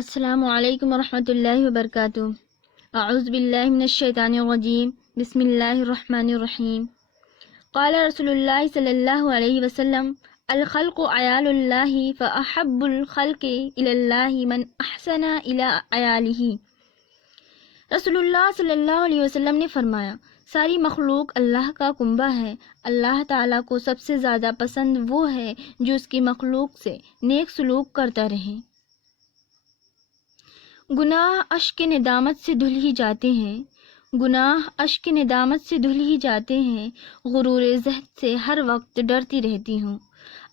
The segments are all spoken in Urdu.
السلام علیکم ورحمۃ اللہ وبرکاتہ۔ اعوذ باللہ من الشیطان الرجیم، بسم اللہ الرحمن الرحیم۔ قال رسول اللہ صلی اللہ علیہ وسلم: الخلق عیال اللہ فاحب الخلق الی اللہ من احسن الی عیالہ۔ رسول اللہ صلی اللہ علیہ وسلم نے فرمایا، ساری مخلوق اللہ کا کنبہ ہے، اللہ تعالیٰ کو سب سے زیادہ پسند وہ ہے جو اس کی مخلوق سے نیک سلوک کرتا رہے۔ گناہ اشک ندامت سے دھل ہی جاتے ہیں، گناہ اشک ندامت سے دھل ہی جاتے ہیں، غرور زہد سے ہر وقت ڈرتی رہتی ہوں۔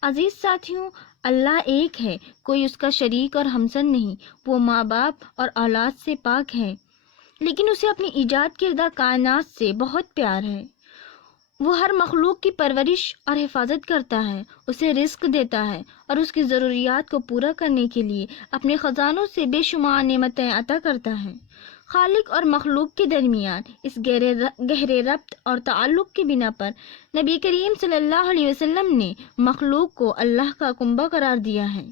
عزیز ساتھیوں، اللہ ایک ہے، کوئی اس کا شریک اور ہمسن نہیں، وہ ماں باپ اور اولاد سے پاک ہے، لیکن اسے اپنی ایجاد کردہ کائنات سے بہت پیار ہے۔ وہ ہر مخلوق کی پرورش اور حفاظت کرتا ہے، اسے رزق دیتا ہے اور اس کی ضروریات کو پورا کرنے کے لیے اپنے خزانوں سے بے شمار نعمتیں عطا کرتا ہے۔ خالق اور مخلوق کے درمیان اس گہرے ربط اور تعلق کی بنا پر نبی کریم صلی اللہ علیہ وسلم نے مخلوق کو اللہ کا کنبہ قرار دیا ہے۔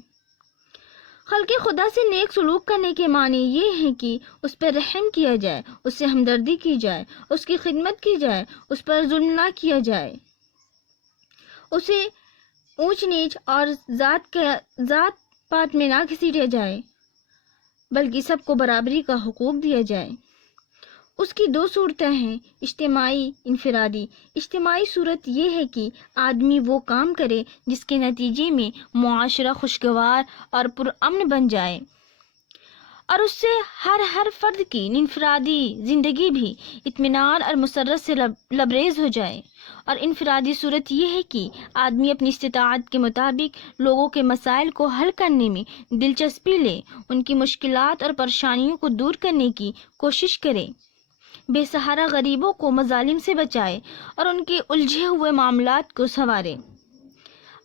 خلق خدا سے نیک سلوک کرنے کے معنی یہ ہیں کہ اس پر رحم کیا جائے، اس سے ہمدردی کی جائے، اس کی خدمت کی جائے، اس پر ظلم نہ کیا جائے، اسے اونچ نیچ اور ذات پات میں نہ گھسیٹا جائے، بلکہ سب کو برابری کا حقوق دیا جائے۔ اس کی دو صورتیں ہیں، اجتماعی، انفرادی۔ اجتماعی صورت یہ ہے کہ آدمی وہ کام کرے جس کے نتیجے میں معاشرہ خوشگوار اور پرامن بن جائے اور اس سے ہر فرد کی انفرادی زندگی بھی اطمینان اور مسرت سے لبریز ہو جائے۔ اور انفرادی صورت یہ ہے کہ آدمی اپنی استطاعت کے مطابق لوگوں کے مسائل کو حل کرنے میں دلچسپی لے، ان کی مشکلات اور پریشانیوں کو دور کرنے کی کوشش کرے، بے سہارا غریبوں کو مظالم سے بچائے اور ان کے الجھے ہوئے معاملات کو سنوارے۔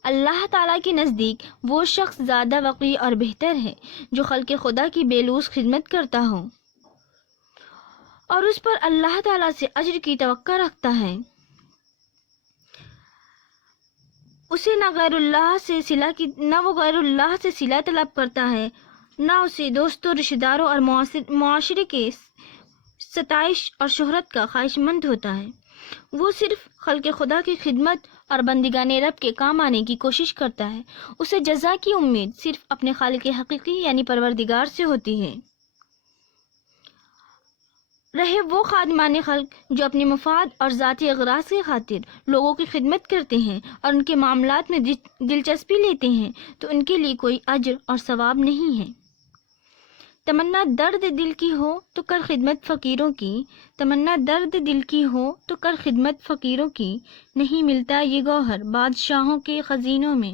اللہ تعالیٰ کے نزدیک وہ شخص زیادہ وقی اور بہتر ہے جو خلق خدا کی بے لوث خدمت کرتا ہو اور اس پر اللہ تعالیٰ سے اجر کی توقع رکھتا ہے۔ اسے نہ وہ غیر اللہ سے صلہ طلب کرتا ہے، نہ اسے دوستوں، رشتہ داروں اور معاشرے کے ستائش اور شہرت کا خواہش مند ہوتا ہے۔ وہ صرف خلق خدا کی خدمت اور بندگان رب کے کام آنے کی کوشش کرتا ہے۔ اسے جزا کی امید صرف اپنے خالق حقیقی یعنی پروردگار سے ہوتی ہے۔ رہے وہ خادمان خلق جو اپنے مفاد اور ذاتی اغراض کی خاطر لوگوں کی خدمت کرتے ہیں اور ان کے معاملات میں دلچسپی لیتے ہیں، تو ان کے لیے کوئی اجر اور ثواب نہیں ہے۔ تمنا درد دل کی ہو تو کر خدمت فقیروں کی، تمنا درد دل کی ہو تو کر خدمت فقیروں کی، نہیں ملتا یہ گوہر بادشاہوں کے خزینوں میں۔